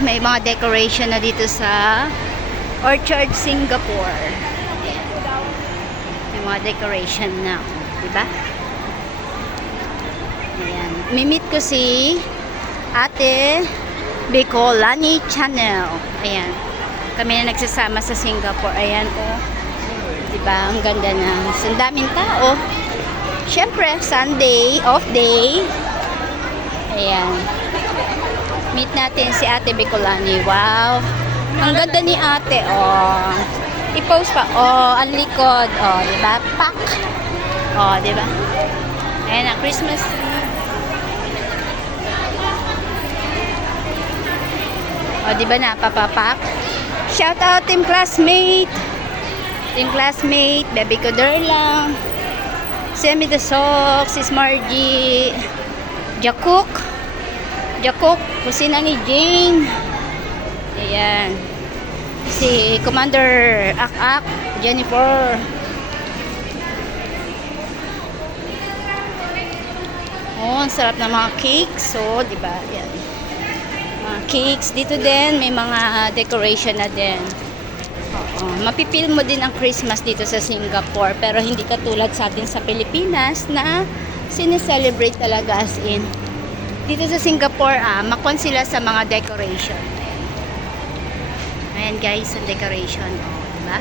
may mga decoration na dito sa Orchard, Singapore. Ayan. May mga decoration na, diba? Ayan. Mimit ko si Ate Bicolani Channel. Ayan. Kami na nagsasama sa Singapore. Ayan, oh. Diba? Ang ganda na. Ang daming tao. Siyempre, Sunday, off day. Ayan. Meet natin si Ate Bicolani. Wow. Ang ganda ni ate, oh. I-post pa. Oh, ang likod. Oh, diba? Pak. Oh, diba? Ayan, ang Christmas tree. O, diba na, papapak? Shout out, team classmate! Team classmate, baby ko lang. Semi the Sock, sis Margie. Jakuk. Jakuk, kusina ni Jane. Ayan. Si Commander Ak-Ak, Jennifer. Oh, ang sarap na mga cakes. So, diba? Ayan. Cakes dito din, may mga decoration na din. Oo, mapipil mo din ang Christmas dito sa Singapore, pero hindi katulad sa atin sa Pilipinas na sineselebrate talaga as in. Dito sa Singapore, makon sila sa mga decoration. Ayan guys, ang decoration, diba?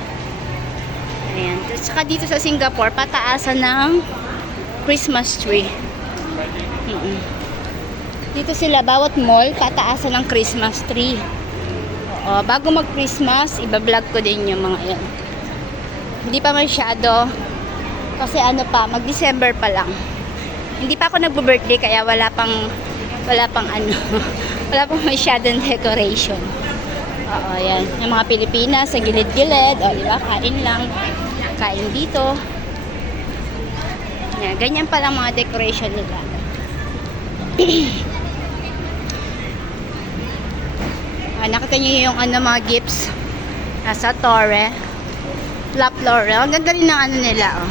Ayan, saka dito sa Singapore, pataasan ng Christmas tree. Dito sila, bawat mall, pataasan ng Christmas tree. Oo, bago mag-Christmas, ibablog ko din yung mga yan. Hindi pa masyado, kasi ano pa, mag-December pa lang. Hindi pa ako nagbo-birthday, kaya wala pang ano, wala pang masyadong decoration. Oo, yan. Yung mga Pilipinas, sa gilid-gilid, o diba, kain lang. Kain dito. Yan, ganyan pa lang mga decoration nila. Nakita nyo yung mga gifts nasa Torre La Flore. Ang ganda rin ng ano nila, oh.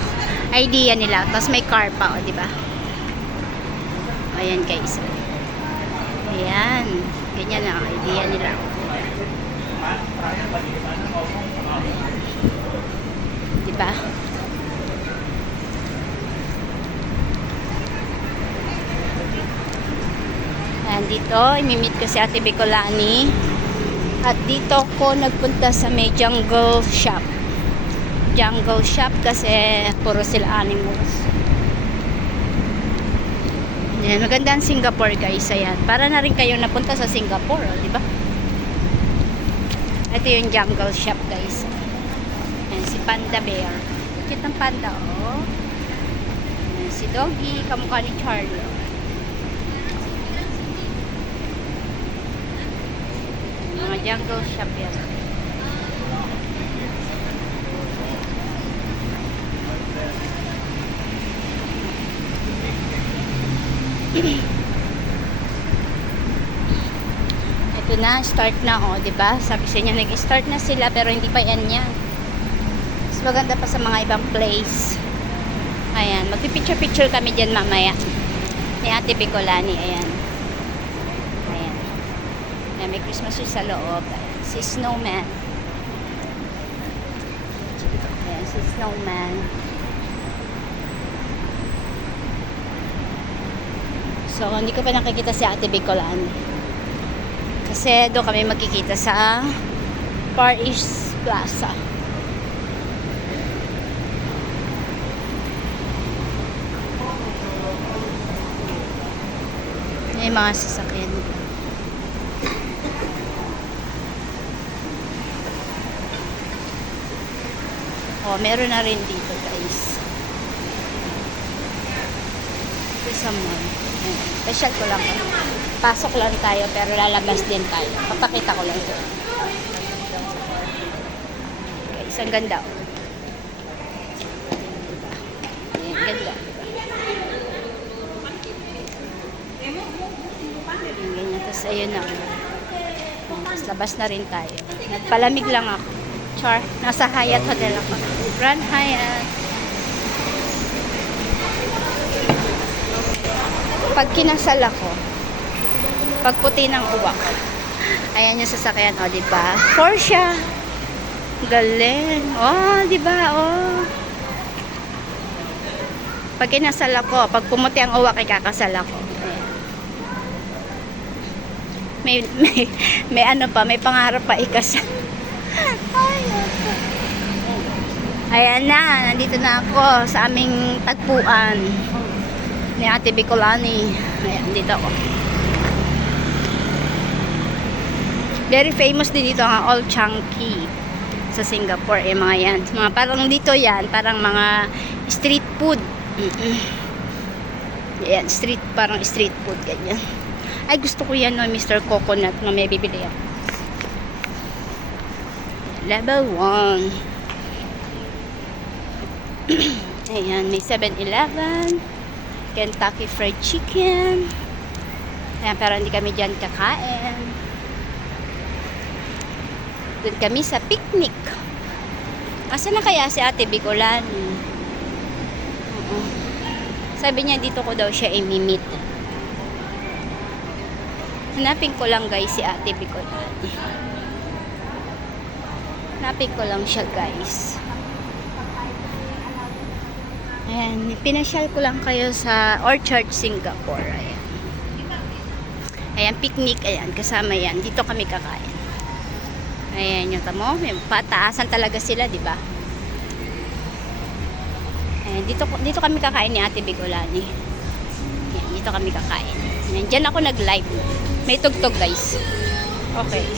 Idea nila. Tapos may car pa, oh, diba? Ayan guys. Ayan. Ganyan ang idea nila. Diba? Ayan, dito, imimit ko si Ate Bicolani. At dito ko nagpunta sa may jungle shop. Jungle shop kasi puro sila animals. Ayan, maganda ang Singapore guys. Ayan, para na rin kayo napunta sa Singapore, oh, diba? Ito yung jungle shop guys. Ayan, si Panda Bear. Cute ng panda, oh. Ayan, si Doggy, kamukha ni Charlie. Mga jungle shop yan. Ito na, start na, oh, diba? Sabi sa inyo, nag-start na sila pero hindi pa yan yan. Mas maganda pa sa mga ibang place. Ayan, magpipicture-picture kami dyan mamaya ni Ate Bicolani. Ayan. Ayan, may Christmas tree sa loob. Si Snowman. Ayan, si Snowman. So, hindi ko pa nakikita si Ate Bicolani. Kasi doon kami magkikita sa Far East Plaza. May mga sasakyan. Oh, meron na rin dito, guys. Ito sa mall. Special ko lang. Pasok lang tayo, pero lalabas din tayo. Papakita ko lang ito. Guys, ang ganda. Ayan, ganda. Ayan, ganyan. Tapos, ayun na. Tapos, labas na rin tayo. Nagpalamig lang ako. Char, nasa Hyatt Hotel ako. Grand Hyatt. Pag kinasal ako, pag puti ng uwak, Ayan yung sasakyan, o, diba? Porsche. Galing. Oh, diba? Oh. Pag kinasal ako, pag pumuti ang uwak, ikakasal ako. Ayan. May ano pa, may pangarap pa ikasal. Ay, ako. Ayan na, nandito na ako sa aming tagpuan ni Ate Bicolani. Ayan, dito ako. Very famous din dito ang Old Changkee sa Singapore. Mga yan. Mga parang dito yan, parang mga street food. Yan, parang street food, ganyan. Ay, gusto ko yan, no, Mr. Coconut, na may bibili ako. Level 1. Ayan, may 7-Eleven, Kentucky Fried Chicken. Ayan, pero hindi kami dyan kakain. Doon kami sa picnic. Asa na kaya si Ate Bicolani? Sabi niya dito ko daw siya i-meet. Hanapin ko lang guys si Ate Bicolani. Hanapin ko lang siya guys. Ayan, pinasyal ko lang kayo sa Orchard, Singapore. Ayan. Ayan, picnic. Ayan, kasama yan. Dito kami kakain. Ayan, yung tamo. May pataasan talaga sila, di ba? Ayan, dito kami kakain ni Ate Bicolani. Ayan, dito kami kakain. Ayan, dyan ako nag-live. May tugtog guys. Okay.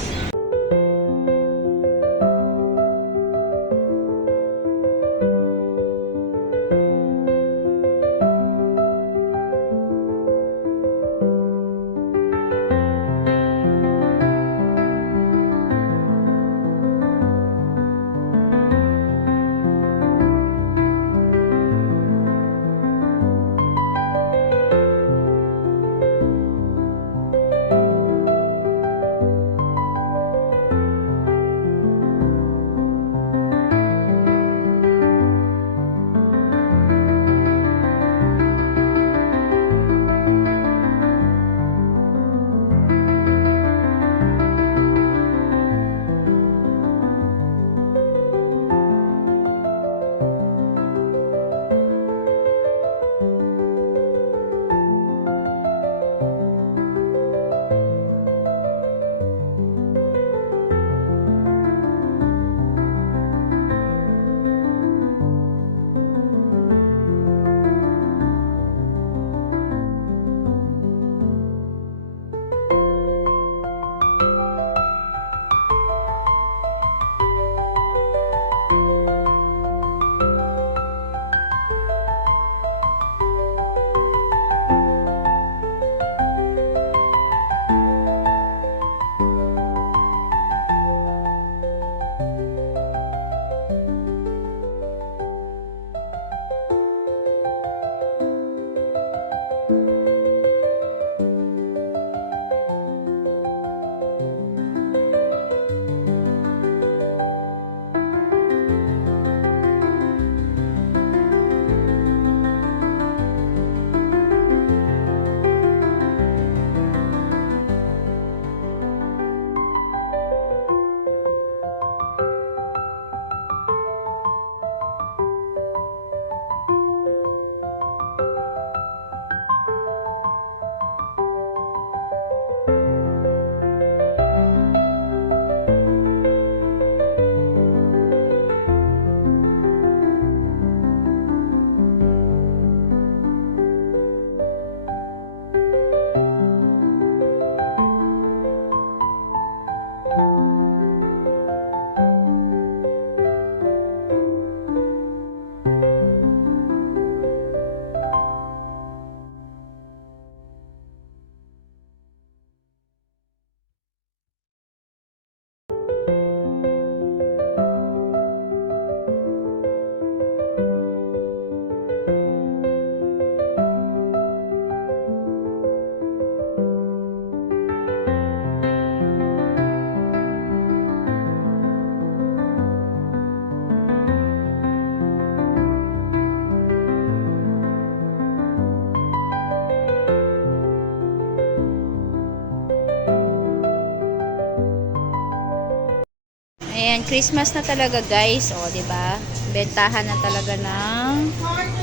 Ayan, Christmas na talaga guys. O, di ba? Bentahan na talaga ng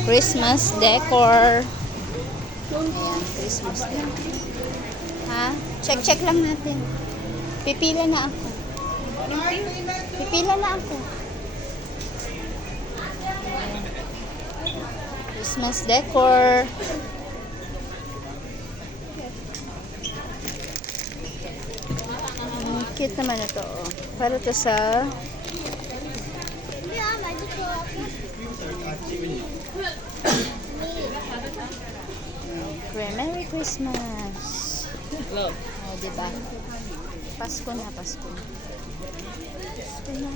Christmas decor. Ayan, Christmas decor. Ha? Check lang natin. Pipila na ako. Pipila na ako. Ayan. Christmas decor. Cute naman ito. Oh. Para to sa Merry Christmas. Hello. Oh, diba? Pasko na, Pasko na. Pasko na.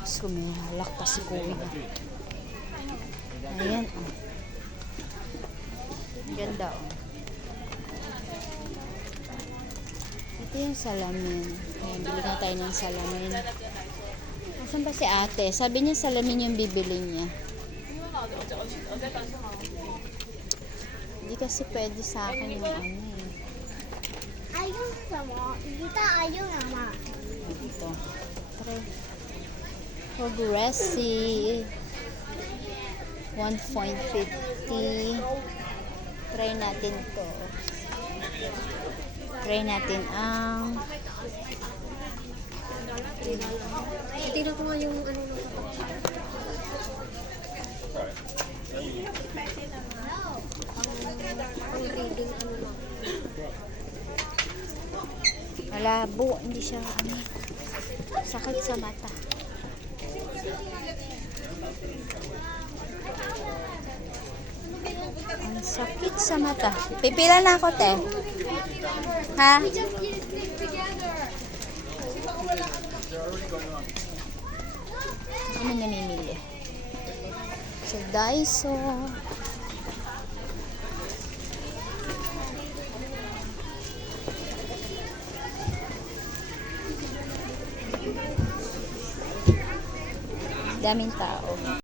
Pasko may halak pa si Kuya. Ayan, oh. Ganda, oh. Ito yung salamin. Ayan, bili na tayo ng salamin. Asan ba si ate? Sabi niya salamin yung bibili niya. Hindi kasi pwede sa akin yung ano eh. Ayun sa mo. Dito ayun ama. Ito. Try. Progressive. 1.50. Try natin to. Try natin ang Tingnan ko nga yung ano ng ang reading ano lang. malabo. Hindi siya ano. Sakit sa mata. Ang sakit sa mata. Pipila na ako, te. Ha? Ano namimili? Sa Daiso. Daming tao.